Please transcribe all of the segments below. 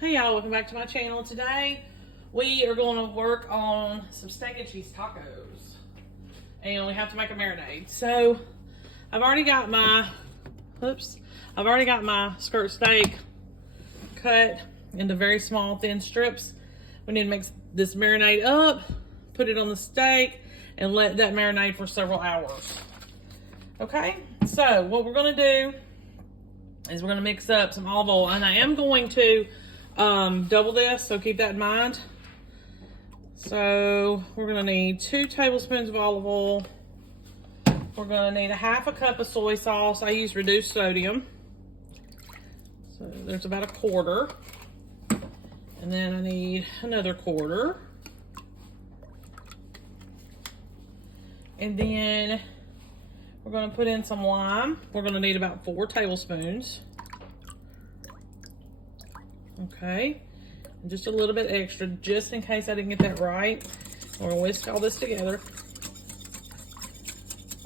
Hey y'all, welcome back to my channel. Today we are going to work on some steak and cheese tacos, and we have to make a marinade. So I've already got my skirt steak cut into very small thin strips. We need to mix this marinade up, put it on the steak, and let that marinate for several hours. Okay, so what we're going to do is we're going to mix up some olive oil, and I am going to double this, so keep that in mind. So we're going to need 2 tablespoons of olive oil. We're going to need a half a cup of soy sauce. I use reduced sodium, so there's about a quarter, and then I need another quarter, and then we're going to put in some lime. We're going to need about 4 tablespoons. Okay, and just a little bit extra, just in case I didn't get that right. We're gonna whisk all this together.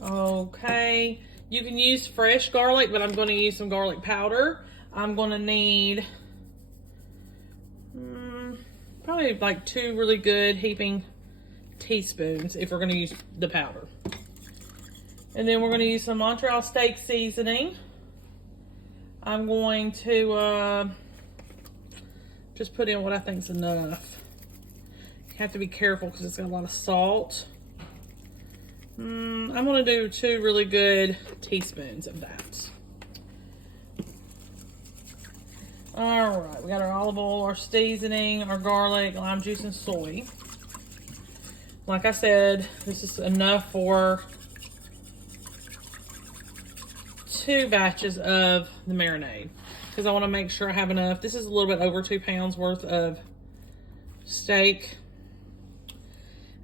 Okay, you can use fresh garlic, but I'm gonna use some garlic powder. I'm gonna need probably like 2 really good heaping teaspoons if we're gonna use the powder. And then we're gonna use some Montreal steak seasoning. I'm going to just put in what I think is enough. You have to be careful because it's got a lot of salt. I'm going to do 2 really good teaspoons of that. All right, we got our olive oil, our seasoning, our garlic, lime juice, and soy. Like I said, this is enough for 2 batches of the marinade, because I want to make sure I have enough. This is a little bit over 2 pounds worth of steak.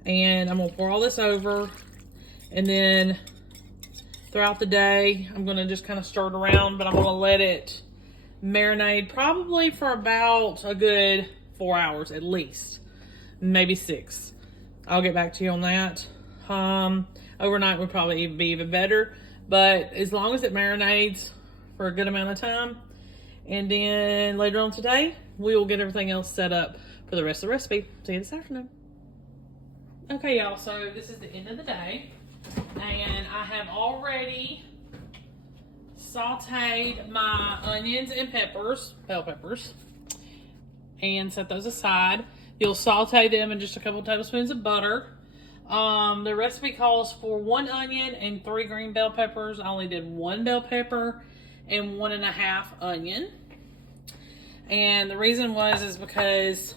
And I'm going to pour all this over. And then throughout the day, I'm going to just kind of stir it around. But I'm going to let it marinate probably for about a good 4 hours at least. Maybe 6. I'll get back to you on that. Overnight would probably be even better. But as long as it marinates for a good amount of time, and then later on today, we will get everything else set up for the rest of the recipe. See you this afternoon. Okay, y'all, so this is the end of the day. And I have already sauteed my onions and peppers, bell peppers, and set those aside. You'll saute them in just a couple tablespoons of butter. The recipe calls for 1 onion and 3 green bell peppers. I only did 1 bell pepper and 1.5 onion. And the reason is because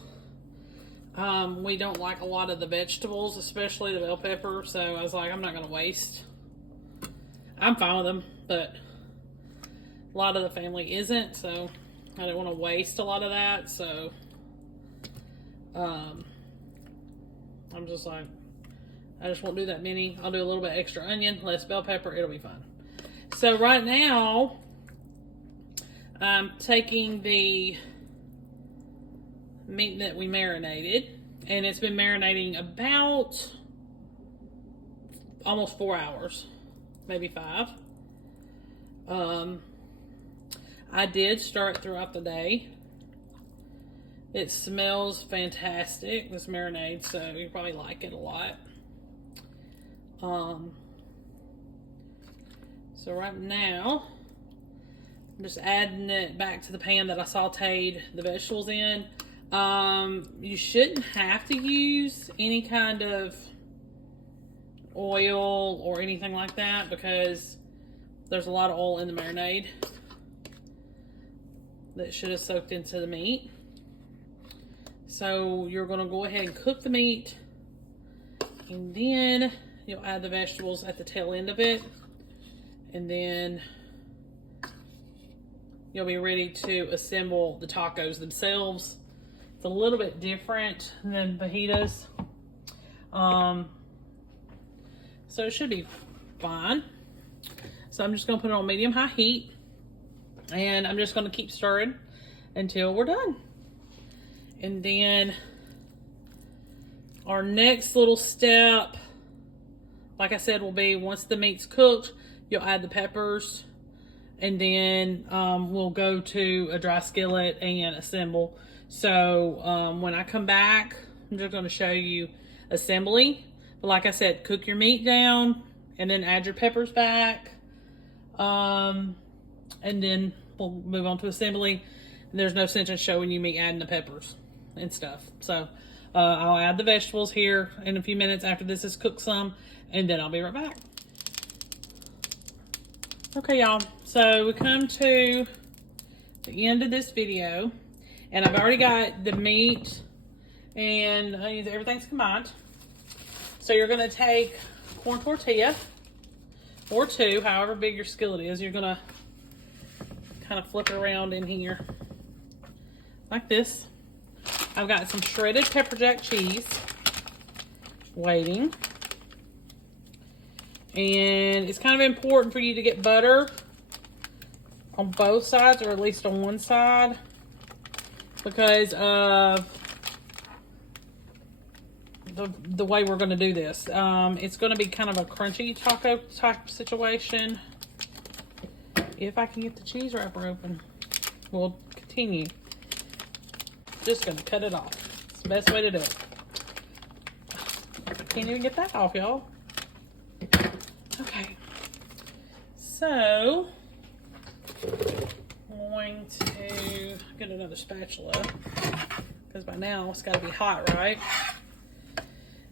we don't like a lot of the vegetables, especially the bell pepper. So I was like, I'm not going to waste. I'm fine with them, but a lot of the family isn't. So I didn't want to waste a lot of that. So I'm just like, I just won't do that many. I'll do a little bit extra onion, less bell pepper. It'll be fine. So right now, I'm taking the meat that we marinated, and it's been marinating about almost 4 hours, maybe 5. I did stir it throughout the day. It smells fantastic, this marinade, so you probably like it a lot. So right now, I'm just adding it back to the pan that I sauteed the vegetables in. You shouldn't have to use any kind of oil or anything like that because there's a lot of oil in the marinade that should have soaked into the meat. So you're going to go ahead and cook the meat, and then you'll add the vegetables at the tail end of it, and then you'll be ready to assemble the tacos themselves. It's a little bit different than fajitas. So it should be fine. So I'm just going to put it on medium-high heat, and I'm just going to keep stirring until we're done. And then our next little step, like I said, will be once the meat's cooked, you'll add the peppers, and then we'll go to a dry skillet and assemble. So when I come back, I'm just going to show you assembly. But like I said, cook your meat down and then add your peppers back. And then we'll move on to assembly. And there's no sense in showing you me adding the peppers and stuff. So I'll add the vegetables here in a few minutes after this is cooked some, and then I'll be right back. Okay, y'all, so we come to the end of this video, and I've already got the meat and everything's combined. So you're gonna take corn tortilla, or two, however big your skillet is. You're gonna kind of flip it around in here like this. I've got some shredded pepper jack cheese waiting. And it's kind of important for you to get butter on both sides, or at least on one side, because of the way we're going to do this. It's going to be kind of a crunchy taco type situation. If I can get the cheese wrapper open, we'll continue. Just going to cut it off. It's the best way to do it. Can't even get that off, y'all. Okay, so I'm going to get another spatula, because by now it's got to be hot, right?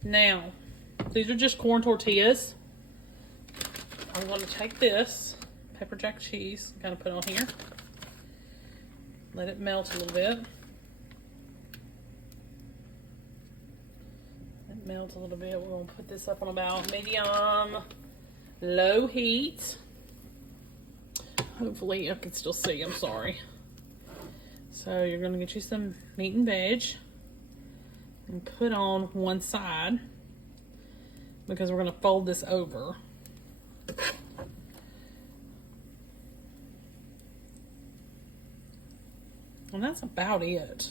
Now, these are just corn tortillas. I'm going to take this pepper jack cheese, kind of put it on here, let it melt a little bit. It melts a little bit. We're going to put this up on about medium low heat. Hopefully I can still see, I'm sorry. So you're going to get you some meat and veg and put on one side, because we're going to fold this over. And that's about it.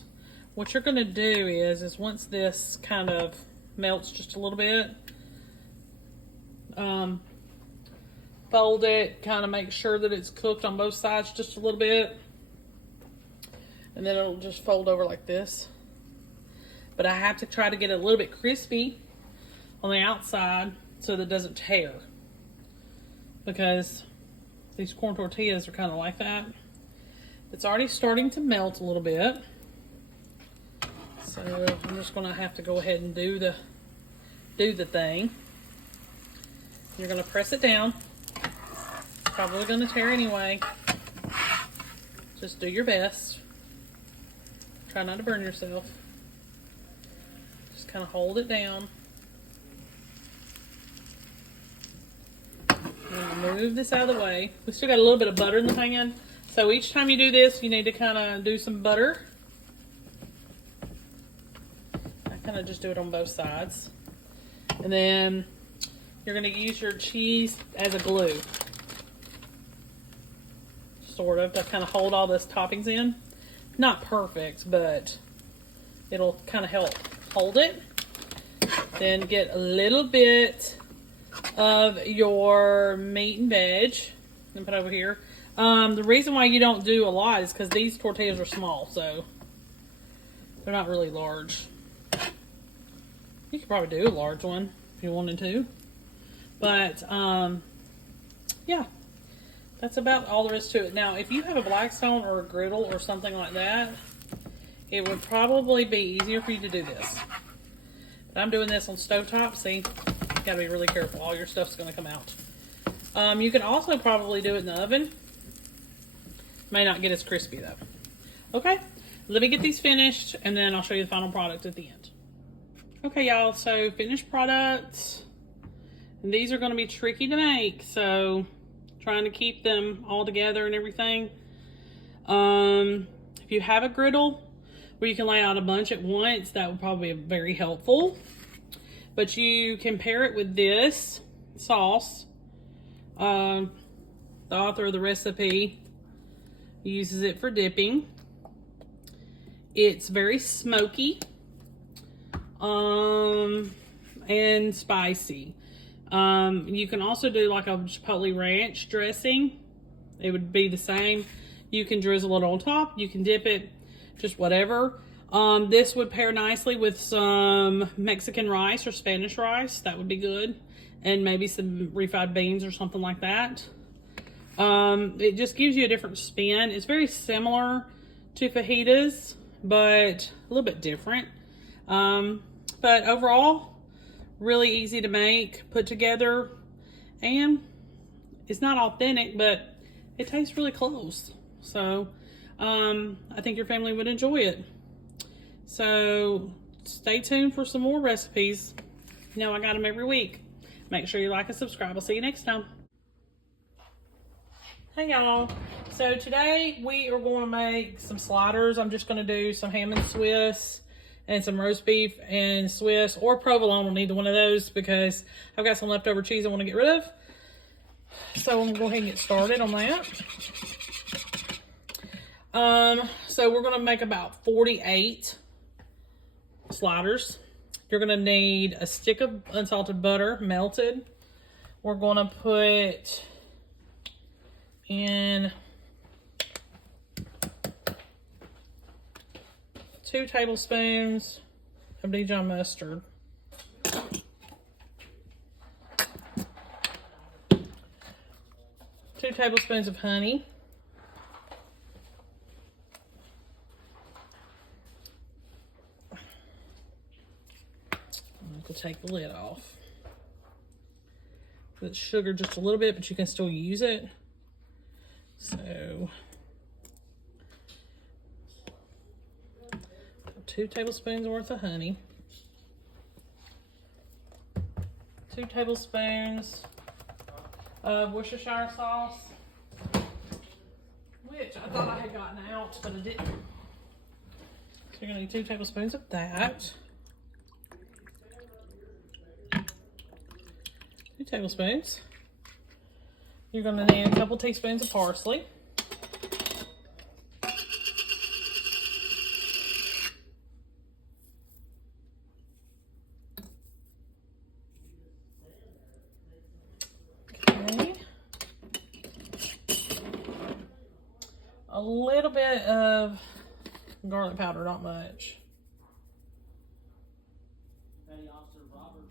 What you're going to do is once this kind of melts just a little bit, fold it, kind of make sure that it's cooked on both sides just a little bit, and then it'll just fold over like this. But I have to try to get it a little bit crispy on the outside so that it doesn't tear, because these corn tortillas are kind of like that. It's already starting to melt a little bit, so I'm just going to have to go ahead and do the thing. You're going to press it down. Probably going to tear anyway. Just do your best. Try not to burn yourself. Just kind of hold it down. Move this out of the way. We still got a little bit of butter in the pan, so each time you do this, you need to kind of do some butter. I kind of just do it on both sides. And then you're going to use your cheese as a glue, sort of, to kind of hold all this toppings in. Not perfect, but it'll kind of help hold it. Then get a little bit of your meat and veg and put over here. The reason why you don't do a lot is because these tortillas are small, so they're not really large. You could probably do a large one if you wanted to. But, yeah. That's about all there is to it. Now, if you have a Blackstone or a griddle or something like that, it would probably be easier for you to do this. But I'm doing this on stovetop. See, you gotta be really careful. All your stuff's gonna come out. You can also probably do it in the oven. May not get as crispy though. Okay, let me get these finished and then I'll show you the final product at the end. Okay, y'all, so finished products. And these are gonna be tricky to make, so trying to keep them all together and everything. If you have a griddle where you can lay out a bunch at once, that would probably be very helpful. But you can pair it with this sauce. The author of the recipe uses it for dipping. It's very smoky and spicy. You can also do like a Chipotle ranch dressing. It would be the same. You can drizzle it on top. You can dip it, just whatever. This would pair nicely with some Mexican rice or Spanish rice. That would be good. And maybe some refried beans or something like that. It just gives you a different spin. It's very similar to fajitas, but a little bit different. But overall, really easy to make, put together, and it's not authentic, but it tastes really close. So, I think your family would enjoy it. So, stay tuned for some more recipes. You know, I got them every week. Make sure you like and subscribe. I'll see you next time. Hey y'all. So today we are going to make some sliders. I'm just going to do some ham and Swiss and some roast beef and Swiss or provolone on either one of those because I've got some leftover cheese I want to get rid of. So I'm going to go ahead and get started on that. So we're going to make about 48 sliders. You're going to need a stick of unsalted butter, melted. We're going to put in 2 tablespoons of Dijon mustard. 2 tablespoons of honey. To take the lid off. Put sugar just a little bit, but you can still use it. So 2 tablespoons worth of honey. 2 tablespoons of Worcestershire sauce, which I thought I had gotten out, but I didn't. So you're gonna need 2 tablespoons of that. 2 tablespoons. You're going to need a couple teaspoons of parsley. Okay. A little bit of garlic powder, not much.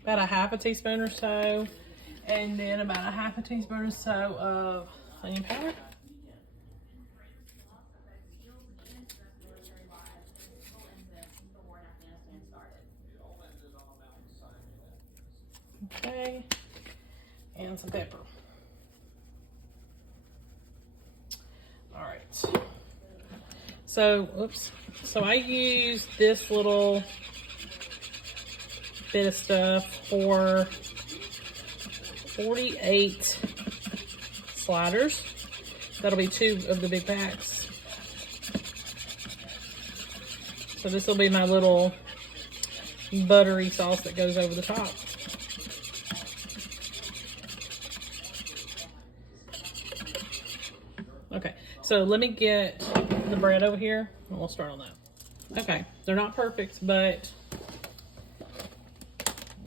About a half a teaspoon or so. And then about a half a teaspoon or so of onion powder. Okay. And some pepper. All right. So, oops. So I used this little bit of stuff for 48 sliders. That'll be 2 of the big packs. So this will be my little buttery sauce that goes over the top. Okay, so let me get the bread over here and we'll start on that. Okay, they're not perfect, but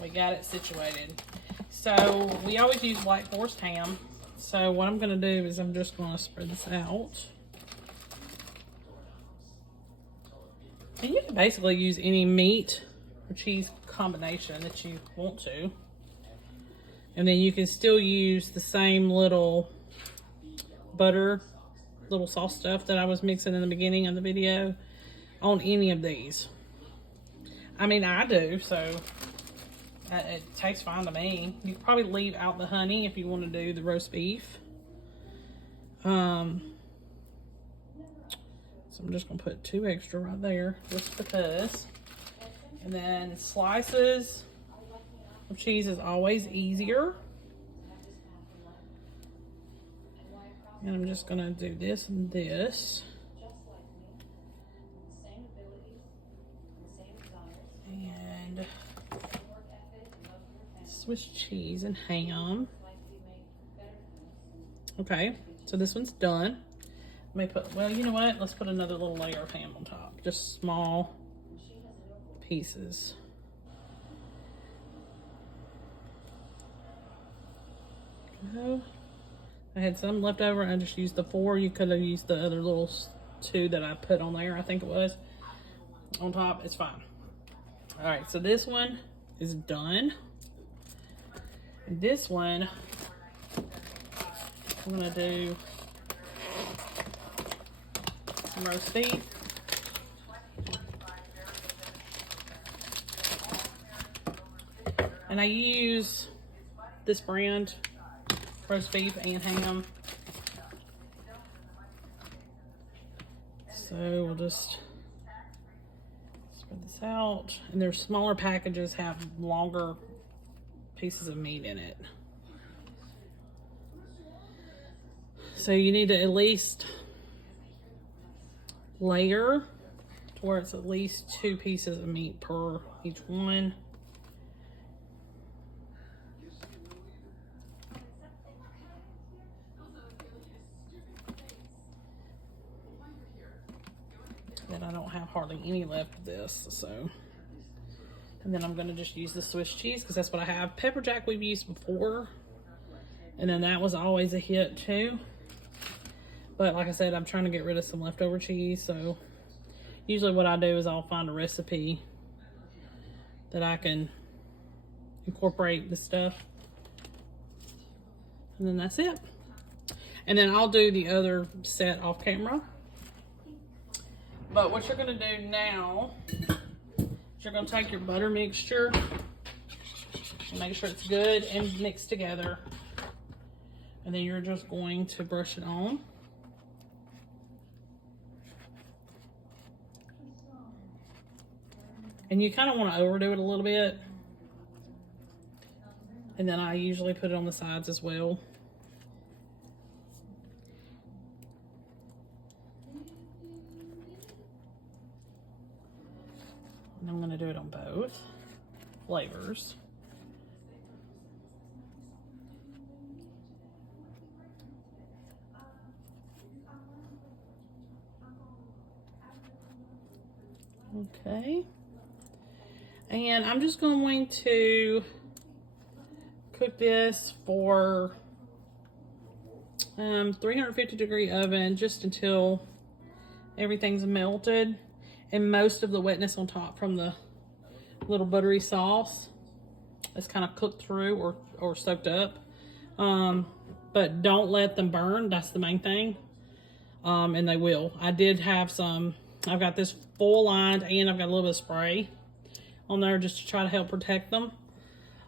we got it situated. So we always use White Forest ham. So what I'm going to do is I'm just going to spread this out. And you can basically use any meat or cheese combination that you want to. And then you can still use the same little butter, little sauce stuff that I was mixing in the beginning of the video on any of these. I mean, I do, so it tastes fine to me. You could probably leave out the honey if you want to do the roast beef. So I'm just going to put 2 extra right there, just because. And then slices of cheese is always easier. And I'm just going to do this and this. And Swiss cheese and ham. Okay, so this one's done. Let me put, well, you know what? Let's put another little layer of ham on top. Just small pieces. Go. I had some left over and I just used the 4. You could have used the other little 2 that I put on there, I think it was. on top, it's fine. All right, so this one is done. And this one, I'm gonna do some roast beef. And I use this brand, roast beef and ham. So we'll just spread this out. And their smaller packages have longer pieces of meat in it. So you need to at least layer to where it's at least 2 pieces of meat per each one. And I don't have hardly any left of this, so. And then I'm gonna just use the Swiss cheese because that's what I have. Pepper jack we've used before, and then that was always a hit too. But like I said, I'm trying to get rid of some leftover cheese, so usually what I do is I'll find a recipe that I can incorporate the stuff. And then that's it. And then I'll do the other set off camera. But what you're gonna do now is you're gonna take your butter mixture and make sure it's good and mixed together. And then you're just going to brush it on. And you kind of want to overdo it a little bit. And then I usually put it on the sides as well. And I'm going to do it on both flavors. Okay. And I'm just going to cook this for 350-degree oven just until everything's melted and most of the wetness on top from the little buttery sauce is kind of cooked through or soaked up. But don't let them burn. That's the main thing. And they will. I did have some, I've got this full lined and I've got a little bit of spray on there just to try to help protect them.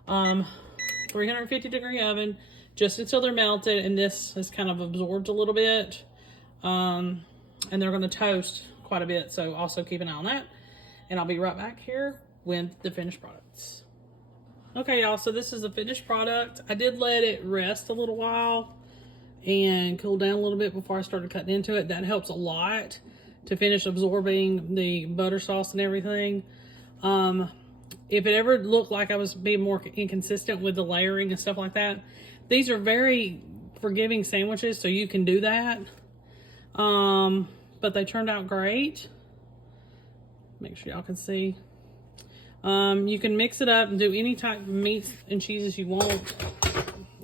350-degree oven just until they're melted, and this has kind of absorbed a little bit. And they're going to toast quite a bit, so also keep an eye on that. And I'll be right back here with the finished products. Okay, y'all, so this is the finished product. I did let it rest a little while and cool down a little bit before I started cutting into it. That helps a lot to finish absorbing the butter sauce and everything. If it ever looked like I was being more inconsistent with the layering and stuff like that, these are very forgiving sandwiches, so you can do that. But they turned out great. Make sure y'all can see. You can mix it up and do any type of meats and cheeses you want.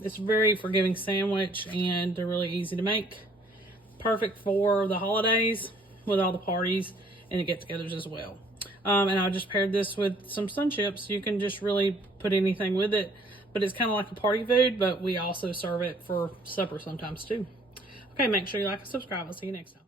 It's a very forgiving sandwich, and they're really easy to make. Perfect for the holidays with all the parties and the get-togethers as well. And I just paired this with some Sun Chips. You can just really put anything with it, but it's kind of like a party food, but we also serve it for supper sometimes too. Okay, make sure you like and subscribe. I'll see you next time.